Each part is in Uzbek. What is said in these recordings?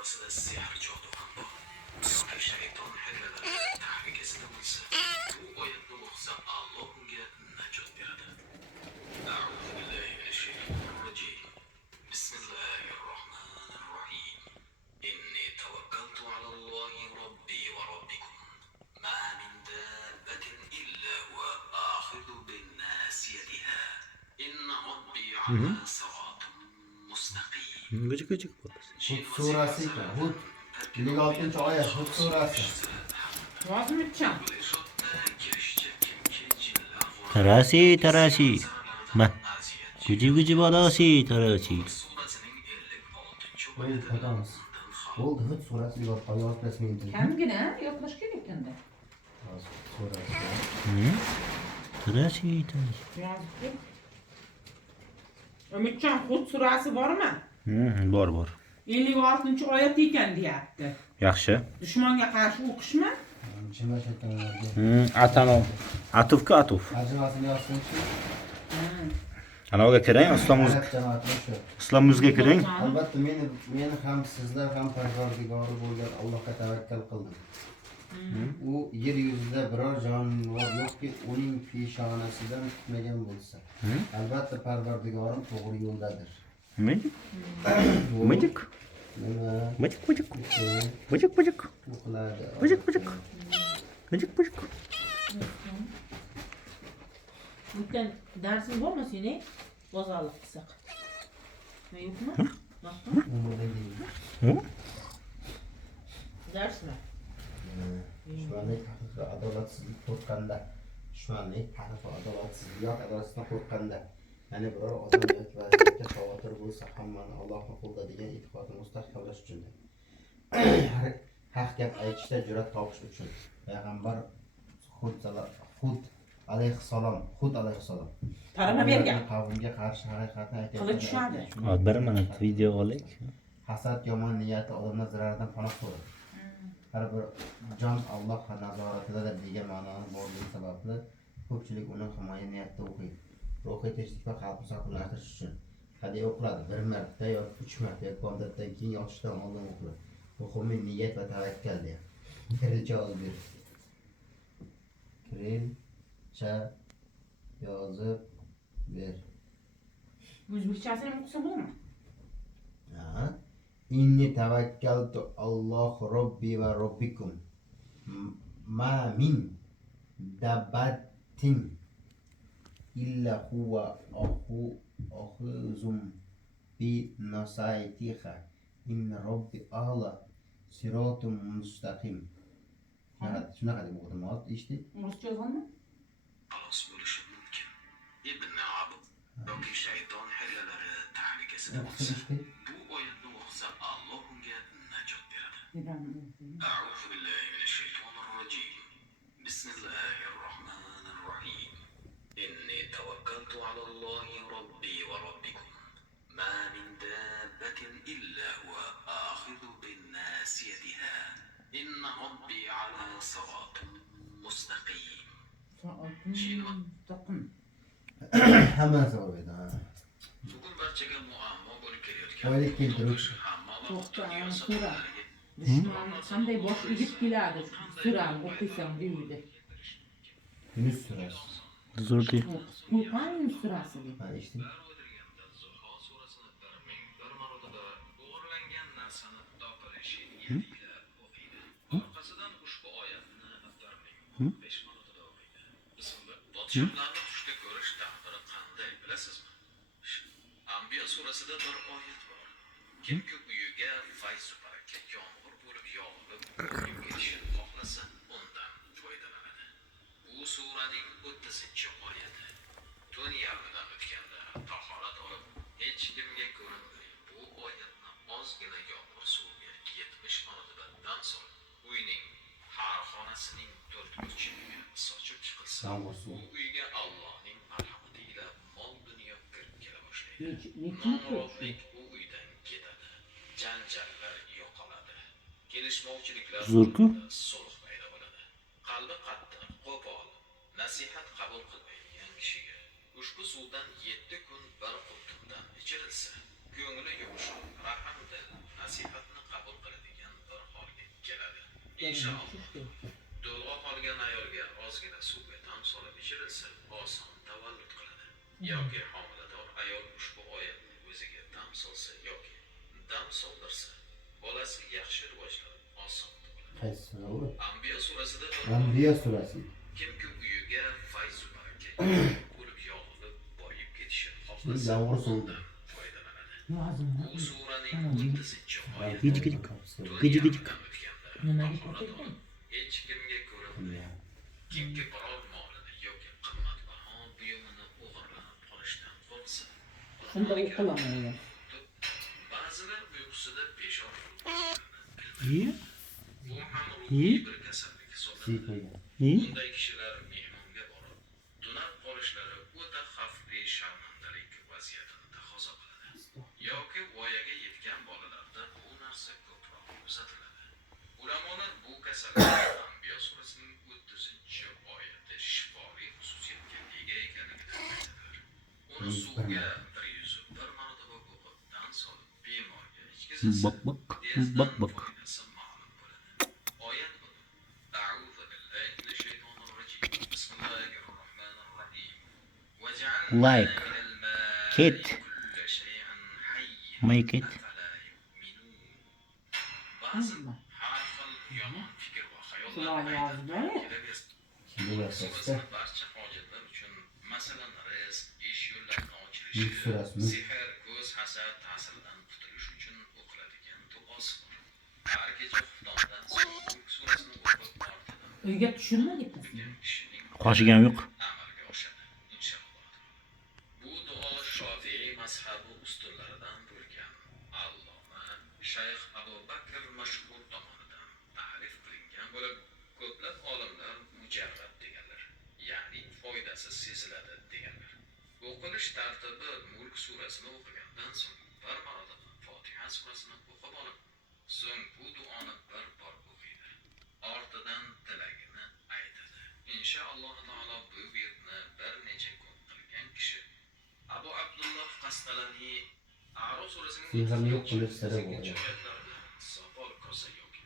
orasida sehr jodu ham bor. Yoki shayton hiylalarini tahlikasida bo'lsa, bu oyatni o'qisa Alloh unga najot beradi. A'udhu billahi minash shaytonir rojim. Bismillahirrohmanirrohim. Inni tawakkaltu ala Allohi robbi va robbikum. Ma min dabbatin illa huwa akhidhu bin nasiyatiha. Inna robbi ala siratin mustaqim. Gıcık bakasın. Hud surasi ekan. Hud 56-oyat Hud surasi. Vazim eteceğim. Tarasi. Ma. Gıcı balası tarasi. Qo'yib qo'yamiz. Bo'ldi, Hud surasi oyat rasmiy intildi. Kendine yaklaş gerek kendi. Hud surasi. Tarasi. Yazık yok. Ümitcan Hud surası var mı? Bor. 56. oyat ekan deyapti. Yaxshi. Dushmanga qarshi o'qishmi? Jima shakllanadi. Atanov. Atufka atuf. Tarjimasini yozsinchi. Anaviga kirang, islom muzga kiring. Albatta meni ham sizlar ham Parvardigori bo'lgan Allohga tavakkal qildim. U yer yuzida biror jonivor yo'qki, uning peshonasidan tutmagan bo'lsa. Albatta Parvardigorim to'g'ri yo'ldadir. Mıcık. Nima? Mıcık. O'qiladi. Mıcık. Bugün dersin var mı senin? Bozarlık kısak. Ne yok mu? Nasıl? Umurda değil. Ders mi? Dushmanlik haqiqiy adolatsizlik qo'rqqanda, dushmanlik haqiqiy adolatsizlik yoki adolatsizlikdan qo'rqqanda, ya'ni biror odamga vaziyatga xavotir bo'lsa, hammani Allohning qo'lida degan e'tiqodni mustahkamlash uchun, haq gap aytishda jur'at topish uchun payg'ambar Hud alayhissalom Tarama bergan. qavmga qarshi haqiqatni aytgan. Qilich tushadi. Bir minut video olaylik. Hasad yomon niyati odamlar zararidan panoh bo'ladi. Har bir jon Alloh nazoratidadir degan ma'noni borligi sababli ko'pchilik uni himoya niyatida o'qiydi. Ruhiy tinchlik va qalbni saqlantirish uchun hadya o'qiladi. 1 marta yoki 3 marta yoki bomdoddan keyin yotishdan oldin o'qiladi. Muhimi niyat va tavakkal deydi. Kirilcha yozib ber. O'zbekchasini o'qisa bo'ladimi? Inni tavakkaltu Alloh robbi va robbikum. Ma min dabbatin illa huwa akhuzum bi nasaytiha. Inna robbi ala siratum mustaqim. Shunaqa deb o'qidim, eshitding? Ruscha yozganmi? Xalos bo'lishi mumkin. Ibn Abd yoki shayton hiylalari tahlikasida bo'lsa, bu oyatni o'qisa Alloh unga najot beradi. A'udhu billahi minash shaytonir rojim. Bismillahirrohmanirrohim. Inni tawakkaltu ala Allohi robbi va robbikum. Ma min dabbatin illa huwa akhidhu bin nasiyatiha. Inna robbi ala siratin mustaqim. Hammasi bor edi. Bugun barchaga muammo bo'lib kelayotgan Oylik keltirib To'xta, so'ra. Dushman qanday bosh egib keladi? So'rani o'qiysam deydi. Yunus surasi. Zo'r değil. Qur'on surasi deb. Ha, eshitding? Zuho surasini 1001 marotaba o'g'irlangan narsani topilish yilliklar o'qiydi. Orqasidan ushbu oyatni 1005 marotaba o'qiydi. Bismillah. Podshohlarni tushda ko'rish taqdiri qanday bilasizmi? Anbiyo surasida bir oyat bor. Kimki uyiga fayzu baraka yomg'ir bo'lib yog'ilib kelishini xohlasa, undan foydalanadi. Bu suraning 30-oyati. Tun yarmidan o'tganda tahorat olib, hech kimga ko'rinmay bu oyatni ozgina yomg'ir suviga 70 marotabadan so'ng uyning har xonasining 4-burchagiga sochib chiqilsa, bu uyga Allohning marhamati ila mol dunyo kirib kela boshlaydi. Nomrodlik bu uydan ketadi. Janjallar yo'qoladi. Kelishmovchiliklar Zo'rku? sulh paydo bo'ladi. Qalbi qattiq, qo'pol, nasihat qabul qilmaydigan kishiga ushbu suvdan 7 kun bir qutumdan ichirilsa, ko'ngli yumshoq, rahmdil, nasihatni qabul qilib Inshaalloh. Do'lg'a qolgan ayolga ozgina suvga dam solib ichirilsa, oson tavallud qiladi. Yoki homilador ayol ushbu oyatni o'ziga dam solsa yoki dam soldirsa, bolasi yaxshi rivojlanib, oson tug'iladi. Qaysi sura u? Anbiyo surasida Anbiya surasi. kimki uyiga fayzu baraka bo'lib yog'ilib, boyib ketishi Yomg'ir xohlasa, suvi. undan foydalanadi. Yozimni. Bu suraning 30-oyati. Gıcık gıcık. Gıcık gıcık. Nimaga ketding? Hech kimga ko'rinmaydi. Kimki biror molini yoki qimmatbaho buyumini o'g'irlanib qolishdan qo'rqsa, Shunda o'qilamaydi. ba'zilar uyqusida peshob İyi. bu ham İyi. ruhiy bir kasallik hisoblanadi. Siyqagan. İyi. Bunday kishilar mehmonga borib, tunab qolishlari o'ta xavfli sharmandalik vaziyatini taqozo qiladi. Yoki voyaga yetgan bolalarda bu narsa ko'proq kuzatiladi. Ulamolar bu kasallik Anbiyo surasining 30-oyati shifoli xususiyatga ega ekanligini aytadilar. Uni suvga 101 marotaba o'qib, dam solib, bemorga ichkizilsa, Bak bak. Bak bak. foydasi ma'lum bo'ladi. Oyat bu. A'udhu billahi minash shaytonir rajim. Bismillahir rohmanir rohim. Waja'alna Like. minal ma'i Kit. kulli shay'in hayy. Make it. Afala yu'minun. Ba'zi har xil yomon fikr va Shular xayollar yozdi. Şimdi başlasın. barcha hojatlar uchun, masalan, rizq, ish yo'llarini Mulk ochilishi, surasi. sehr, ko'z, hasad ta'siridan qutulish uchun o'qiladigan duosi bor. Har kecha xuftondan so'ng Mulk surasini o'qib ortidan Uyga tushirmadik biz. o'qigan kishining Qoshigan yo'q. amalga oshadi, inshaalloh. Bu duo Shofiy mazhabi ustunlaridan bo'lgan Alloma Shayx Abu Bakr mashhur tomonidan ta'rif qilingan bo'lib, ko'plab olimlar mujarrab deganlar, ya'ni foydasi seziladi deganlar. O'qilish tartibi Mulk surasini o'qigandan so'ng bir marotaba Fotiha surasini o'qib olib, so'ng bu duoni bir bor o'qiydi. Ortidan tilagini aytadi. Inshaalloh taolo bu virtni bir necha kun qilgan kishi Abu Abdulloh Qastalani A'rof surasining Sehrni yo'q qilish siri 38 bo'ladi. oyatlarida sopol kosa yoki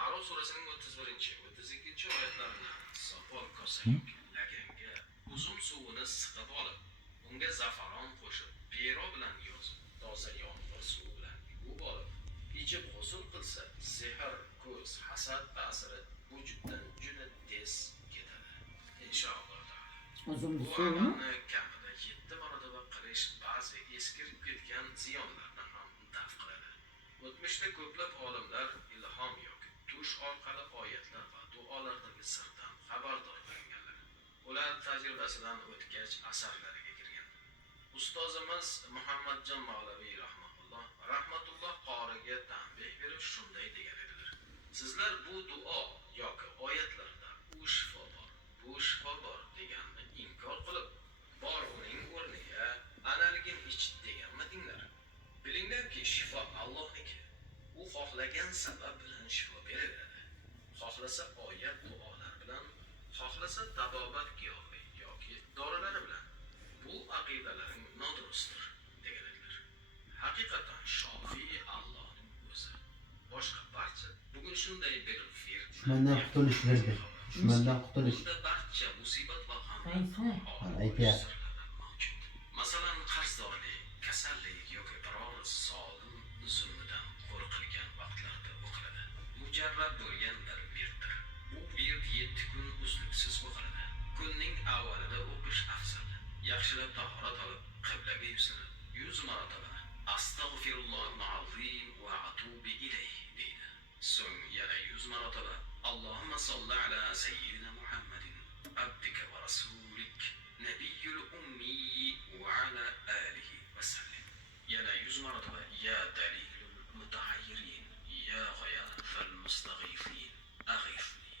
A'rof surasining 31-32 oyatlarida sopol kosa yoki laganga uzum suvini siqib olib, unga zafaron qo'shib, pero bilan yozib, toza yomg'ir suvi bilan yuvib olib, ichib g'usl qilsa, sehr, ko'z, hasad ta'siri vujuddan juda tez ketadi. Inshaalloh taolo. Uzun Bu suvni amalni kamida 7 marotaba qilish ba'zi eskirib ketgan ziyonlarni ham daf qiladi. O'tmishda ko'plab olimlar ilhom yoki tush orqali oyatlar va duolardagi sirdan xabardor qilinganlar. Ular tajribasidan o'tgach asarlariga kirgan. Ustozimiz Muhammadjon Mavlaviy rahmatulloh qoriga tanbeh berib shunday degan edilar. Sizlar bu duo yoki oyatlarda u shifo bor, bu shifo bor deganni inkor qilib, bor uning o'rniga analigini ich deganmidinglar? Bilinglarki, shifo Allohniki. U xohlagan sabab bilan shifo beraveradi. Xohlasa oyat duolar bilan, xohlasa tabobat giyohi yoki dorilari bilan. Bu aqidalaring nodurustdir degan edilar. Haqiqatan Shofiy Allohning o'zi. Boshqa barcha bugun shunday bir vird. Dushmandan qutulish verdi. Dushmandan qutulish. Bunda barcha musibat va Qaysi? Aytyapti. mavjud. Masalan, qarzdorlik, kasallik yoki biror zolim zulmidan qo'rqilgan vaqtlarda o'qiladi. Mujarrab bo'lgan bir virddir. Bu wird 7 kun uzluksiz o'qiladi. Kunning avvalida o'qish afzal. Yaxshilab tahorat olib, qiblaga yuzinib, 100 marotaba Astagfirullohal azim va atubu ilayh deydi. So'ng yana 100 marotaba Allohumma solli ala sayyidina Muhammadin abdika va rasulik nabiyyul ummi va ala alihi va sallim. Yana 100 marotaba ya dalilul mutahayyirin ya ghayafal mustaghifin aghifni.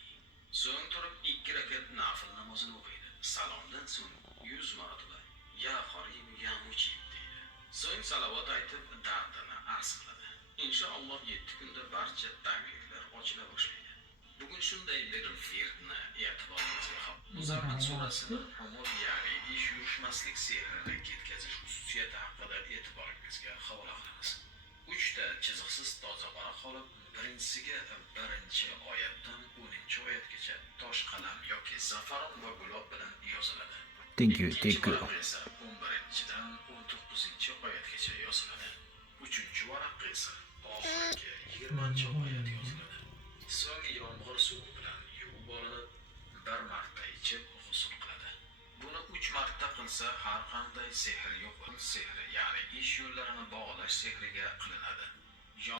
So'ng turib 2 rakat nafil namozini o'qiydi. Salomdan so'ng 100 marotaba ya Qarim ya Mujib deydi. So'ng salovat aytib dardini arz qiladi. Inshaalloh 7 kunda barcha tabiatlar ochila boshlaydi. Bugun shunday bir virdni e'tiboringizga Muzammil surasini umur, ya'ni ish yurishmaslik sehrini ketkazish xususiyati haqida e'tiboringizga havola qilamiz. 3 ta chiziqsiz toza varaq olib, Birinchisiga 1-oyatdan 10-oyatgacha tosh qalam yoki zafaron va gulob bilan yoziladi. Thank you, Ikkinchi thank you. varaq esa 11-dan 19-oyatgacha yoziladi. Uchinchi varaqqa esa oxirgi 20-oyat yoziladi. So'ng yomg'ir suvi bilan yuvib olinib, bir marta ichib g'usl qiladi. Buni 3 marta qilsa har qanday sehr yo'q. Sehri, ya'ni ish yo'llarini bog'lash sehriga qilinadi.